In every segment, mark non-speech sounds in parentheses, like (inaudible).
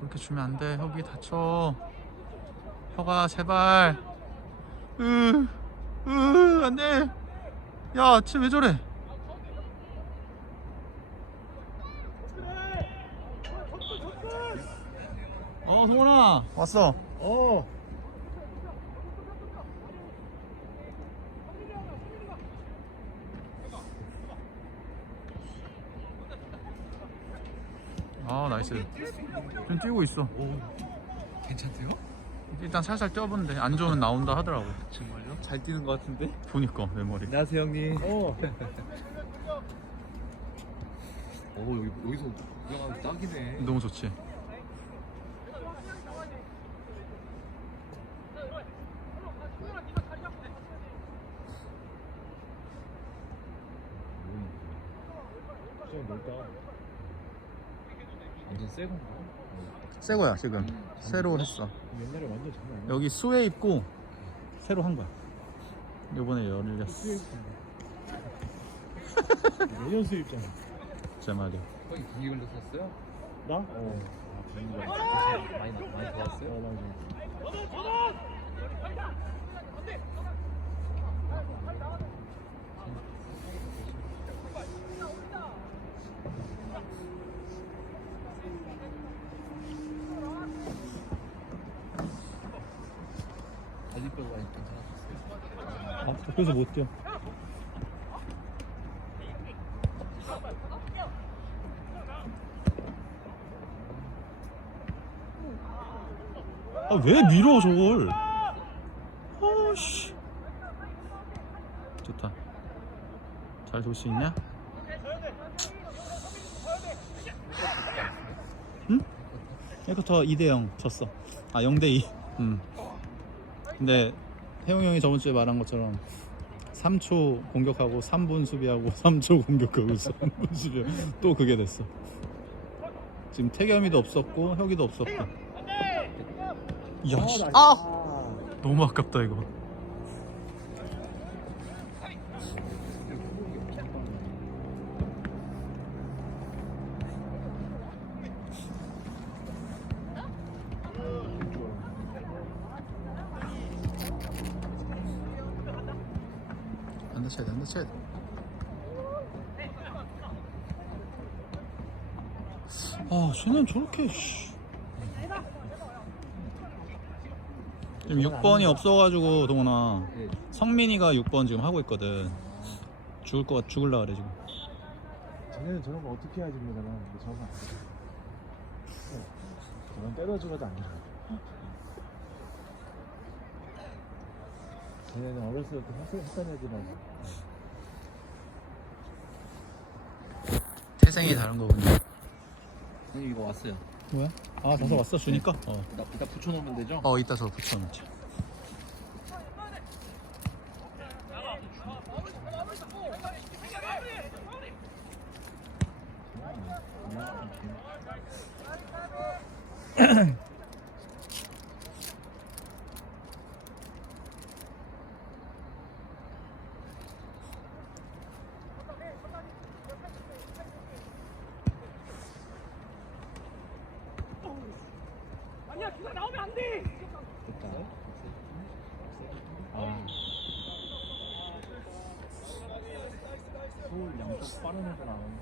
그렇게 주면 안 돼. 혁이 다쳐. 혁아 제발. 으, 으, 안 돼. 야, 쟤 왜 저래? 어, 동원아. 왔어. 어. 아, 나이스. 좀 뛰고 있어. 괜찮대요? 일단 살살 뛰어본데 안 좋으면 나온다 하더라고. 정말요? 잘 뛰는 것 같은데? 보니까 내 머리. 안녕하세요 형님. 어. (laughs) 오 여기 여기서 구경하면 딱이네. 너무 좋지. 좀 넓다. 완전 새 건가? 새 거야 지금. 새로 했어. 옛날에 완전 장난 아니야. 여기 수에 있고 새로 한 거야. 요번에 열렸어. 내년 수입잖아. 제 말이야. 형이 감기 걸렸었어요? 나? 어. 아, 많이 나- 많이 좋았어요? 어, 나 바지 빼고 많이 괜찮았어요. 아, 그래서 못 뛰어. 아, 왜 밀어 저걸? 아씨. 좋다. 잘 돌 수 있냐? 응? 1쿼터 2대0 졌어. 아, 0대2. 음. 근데 태용 형이 저번 주에 말한 것처럼 3초 공격하고 3분 수비하고 (laughs) 3초 공격하고 3분 수비하고 또 그게 됐어. 지금 태겸이도 없었고 혁이도 없었고. 야, 씨. 아! 너무 아깝다 이거. 안 다쳐야 돼, 안 다쳐야 돼. 아, 쟤는 저렇게, 씨. 지금 6번이 없어가지고, 동원아. 네. 성민이가 6번 지금 하고 있거든. 죽을 것 같, 죽을라 그래, 지금. 쟤네는 저런 거 어떻게 해야지 모르잖아. 근데 저런 거안 돼. 저런 때려주고도 안 돼. 쟤네는 어렸을 때 했- 했던 애들은 태생이 다른 거군요. 형님 이거 왔어요. 뭐야? 아, 다섯 왔어? 주니까? 어. 이따, 이따 붙여놓으면 되죠? 어, 이따 저 붙여놓자. 됐다. 아. 서울 양쪽 빠른 애들 나오는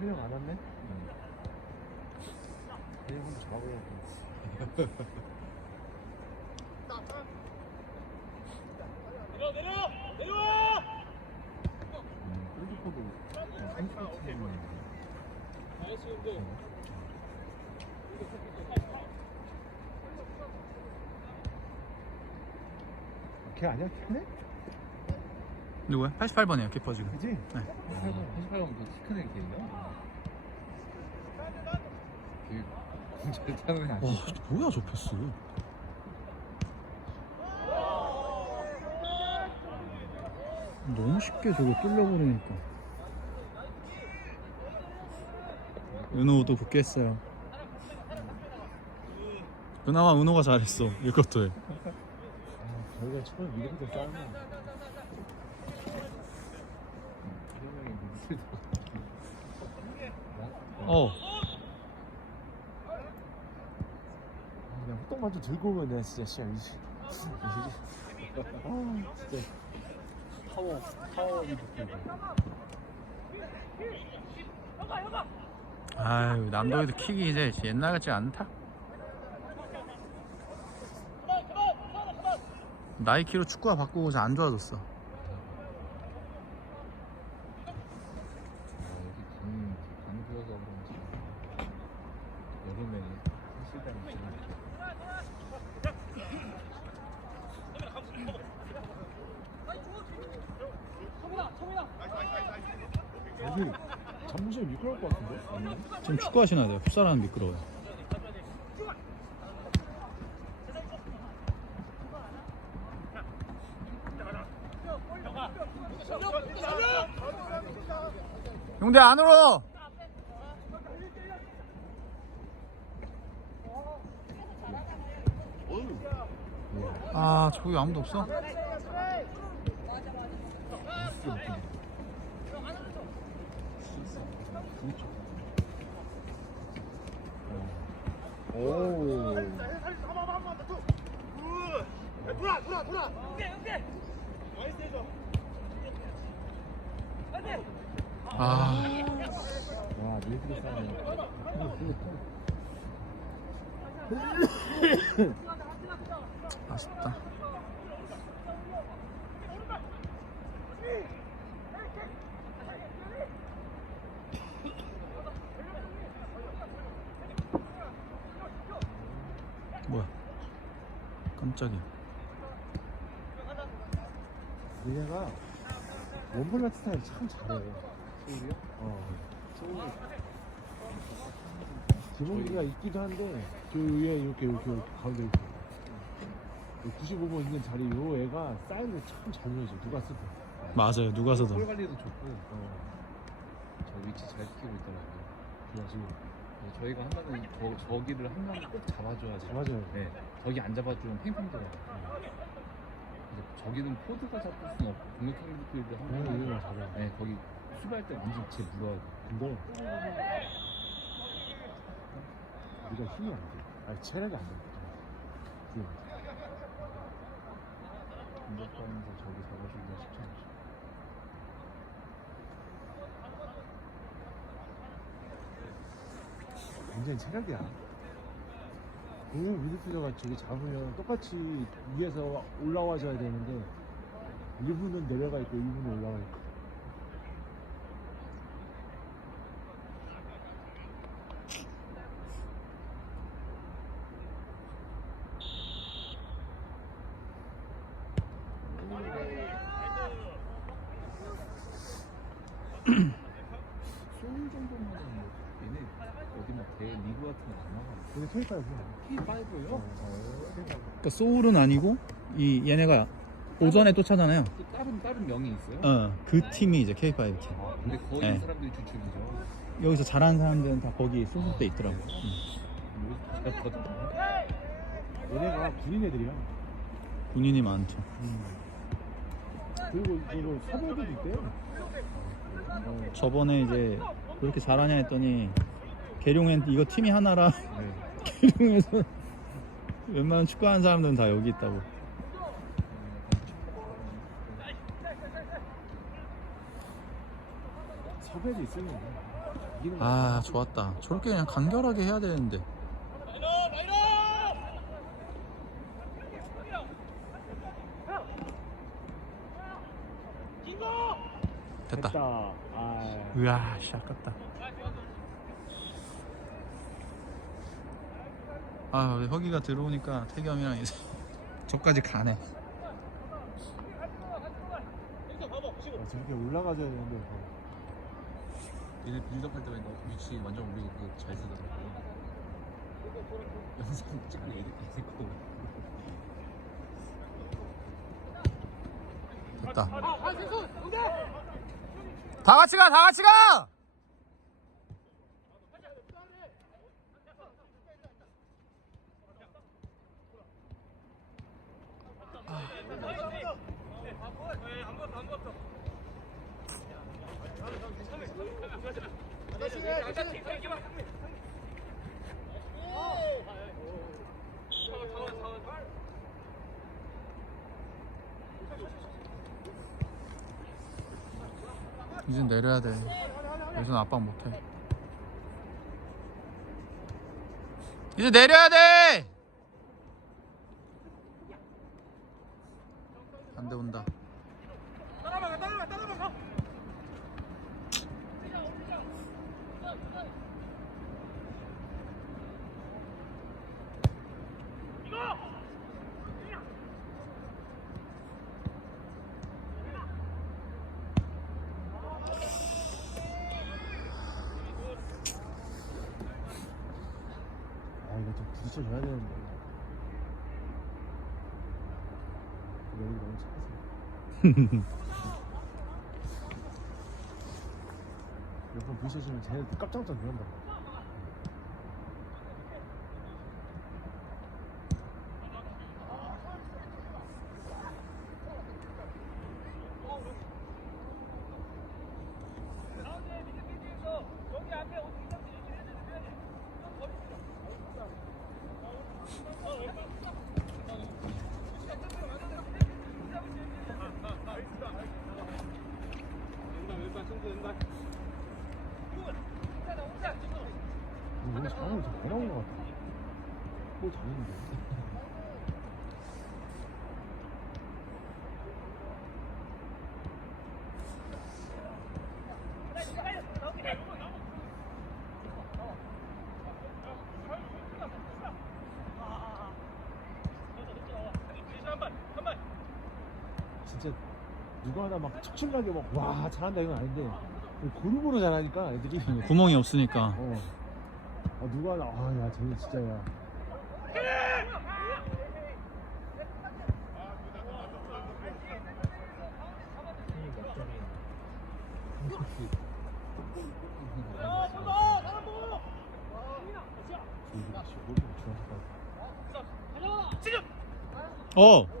회령 안 왔네? 응. 한번 잡아야지. 음, 골키퍼도 30분 차이면 걔 아니야? 걔네? 누구야? 88번이야, 키퍼 지금. 그지? 네. 88번 더키큰 애기예요? 그잘 타는 애 와, 아니야? 뭐야, 저 패스. 너무 쉽게 저거 뚫려버리니까. 은호도 복귀했어요. 그나마 은호가 잘했어, 이것도 해. 저희가 처음 이렇게 싸우면 어. 그냥 호떡만 좀 들고 오면 내가 진짜 시야 이지. 아 진짜. 파워 파워이 좋고 아유 남도에도 킥이 이제 옛날 같지 않다. 나이키로 축구화 바꾸고 이제 안 좋아졌어. 아 여기 잠무실 미끄러울 것 같은데? 아니요? 좀 축구 하시나 돼요. 풋살하는 미끄러워요. 용대 안으로. 아 저기 아무도 없어? 오. 아. 아쉽다. 깜짝이야. 얘네가 원블라 스타일 참 잘해. 소울이요? 어. 지문기가 있기도 한데 저 위에 이렇게 이렇게 가운데 이렇게 95번 있는 자리 요 애가 사이즈 참잘 넣어줘 누가 쓰든 맞아요. 누가 볼 서든. 관리도 좋고 어. 저 위치 잘 지키고 있더라고요. 네, 저희가 하면은 저, 저기를 한 명이 꼭 잡아줘야지. 맞아요 네, 저기 안 잡아주면 팽팽 돌아요. 그래서 저기는 포드가 잡을 수는 없고 공격형들도 어, 하면 얘가 잘해 네, 거기 수비할 때 완전 제 물어야 돼. 근데 우리가 힘이 안 돼 아니 체력이 안돼 지금 공격하면서 저기 잡아주기가 쉽지 않죠. 굉장히 체력이야. 공격 미드필더가 저기 잡으면 똑같이 위에서 올라와줘야 되는데 1분은 내려가 있고 2분은 올라가 있고 소울 정도면 뭐 얘네 어디 막 근데 K5야 K5요? 그러니까 소울은 아니고 이 얘네가 오전에 또 차잖아요. 또 다른 다른 명이 있어요? 어, 그 팀이 이제 K5 팀. 아, 근데 거기 네. 사람들이 주축이죠. 여기서 잘하는 사람들은 다 거기 소속돼 있더라고. 여기서 잘했거든요. 얘네가 군인 애들이야 군인이 많죠. 그리고 그리고 사배도 있대요 어, 저번에 이제 왜 이렇게 잘하냐 했더니 계룡엔 이거 팀이 하나라 네. (laughs) 계룡에서 웬만한 축구하는 사람들은 다 여기 있다고. 섭외도 있으면 이기는 아 좋았다. 저렇게 그냥 간결하게 해야 되는데. 됐다. 됐다 아 으아 씨 아깝다. 아 우리 허기가 들어오니까 태겸이랑 이제 (laughs) 저까지 가네. 아, 저렇게 올라가줘야 되는데 어. 얘네 빌드업 할 때마다 위치 완전 우리 그잘 쓰더라고요. 영상 찍는 애들 애들 됐다. 다 같이 가, 다 같이 가! 이젠 내려야 돼. 여기서는 압박 못해. 이제 내려야 돼. 반대 온다. 아 이거 좀 부딪혀줘야 되는데 여기 너무 몇번 부딪혀주면 쟤네 깜짝깜짝 놀란다 오늘 상황이 잘 나온 것 같아. 뭐 잘했는데. 진짜 누가 하나 막 척출나게 막 와 잘한다. 이건 아닌데. 고루고루 잘하니까 애들이. 구멍이 없으니까. 어. 아, 누가 하나 아야 쟤는 진짜 야 어.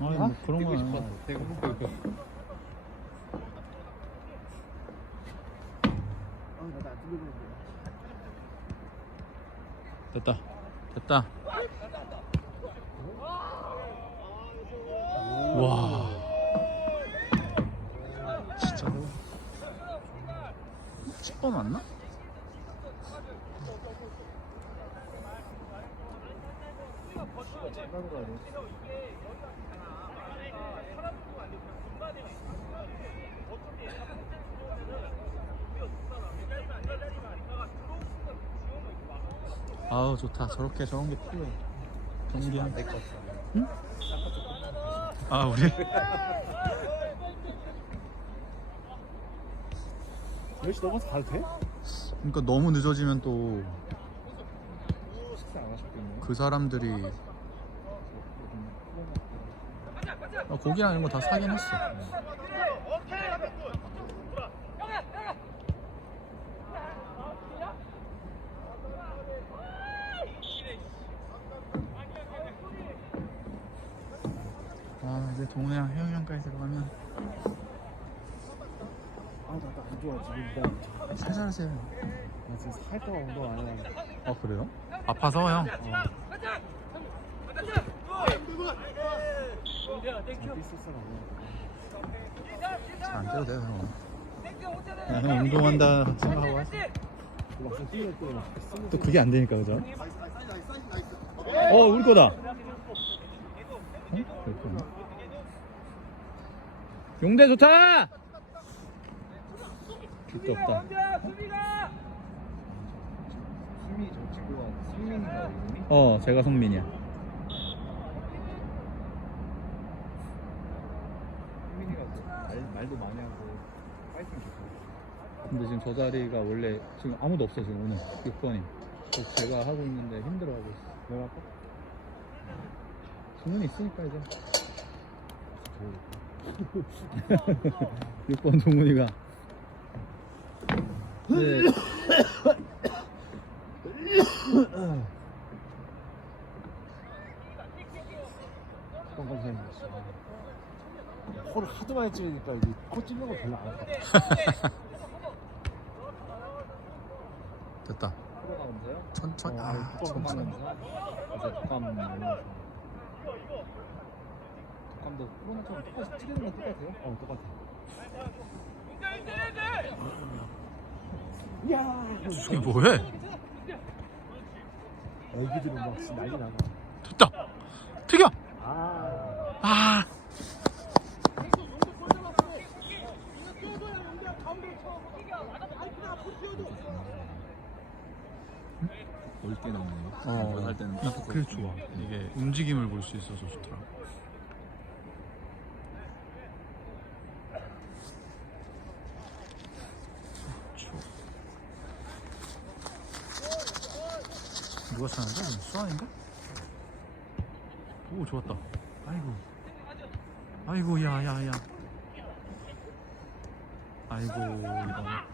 아니 뭐 그런 싶어서 아니야. 됐다. 됐다. 와. 진짜. 10번 왔나? 장난 거 아니야 아우 좋다. 저렇게 저런 게 필요해. 경기 한. 안될것 같아 응? 아 우리? 몇시 넘어서 가도 돼? 그러니까 너무 늦어지면 또 그 사람들이 아, 고기랑 이런 거 다 사긴 했어. 아 이제 동해랑 해영양까지 들어가면 아나안 좋아 지금 나, 살살하세요. 나 지금 살짝 운동 안 해. 아 그래요? 아파서 형? 있 었어 안 때려도 돼요 형. 그냥 형 운동한다 생각하고 또 그게 안 되니까 그죠? 어 우리 거다. 응? 그렇구나. 용대 좋다. 빛도 없다. 어 제가 성민이야. 승민이가 그 말, 말도 많이 하고 파이팅 좋고 근데 지금 저 자리가 원래 지금 아무도 없어 지금 오늘 6번이. 그래서 제가 하고 있는데 힘들어하고 있어. 내가 할까? 주문이 있으니까 이제. 6번 동문이가. 네. 어떤 감사했어. 코를 하도 많이 찌르니까 이제 코 찔는 거 별로 안 할까. 됐다. 천천히. 어, 아, 천천히. 독감 올라서 독감도 코로나처럼 똑같이 찌르는 건 똑같아요? 어 똑같아. 야, 이게 뭐해? 애기들은 막 난리 나고. 됐다. 튀겨. 아, 아. 넓게 나오네요. 어. 할 때는 나 그게 좋아. 이게 움직임을 볼 수 있어서 좋더라. 누가 차는데? 수아인가? 오 좋았다. 아이고. 아이고 야야야. 아이고 이거.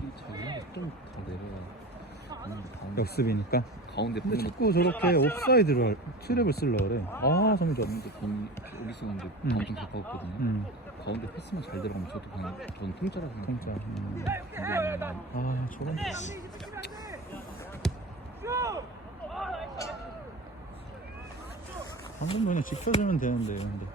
이 자리가 좀더 내려가 가운데 가운데 역습이니까. 가운데 근데 보는 자꾸 저렇게 옵사이드를 트랩을 쓰려 그래. 아, 좋아. 가운데 본 여기서 이제 음. 엄청 가까웠거든요 음, 가운데 패스만 잘 들어가면 저도 그냥 저는 통짜라고 진짜. 생각해요 음. 근데 아, 저건. 방금 그냥 지켜주면 되는데, 근데.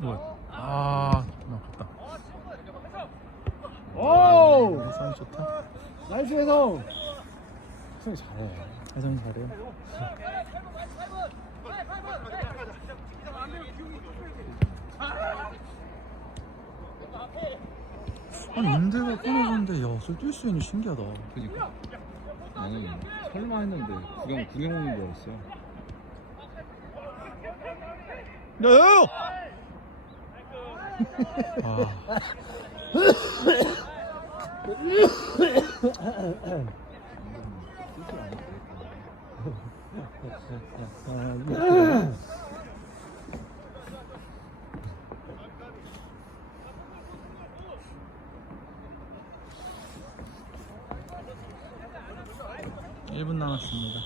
15였다 아. 아 아깝다. 오! 예상이 좋다. 나이스 해성! 해성이 잘해. 해성 잘해요 아니 인대가 끊어졌는데 야술 뛸수 있는 신기하다. 그니까. 아니 설마 했는데 구경 구경 오는 줄 알았어요 야야! 아, 아, 일분 남았습니다.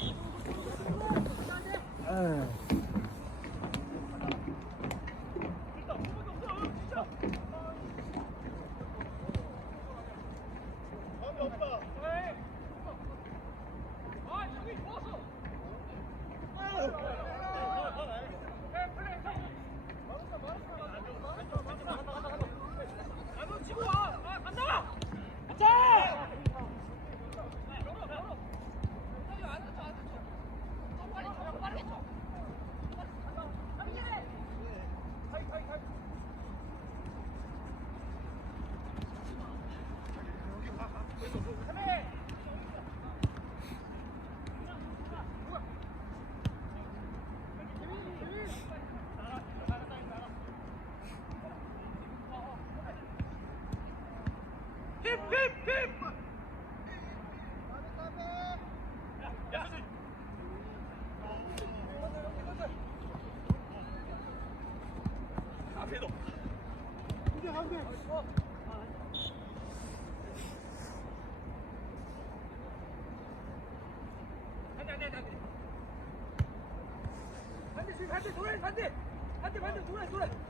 반대 반대! 반대 반대! 반대 돌아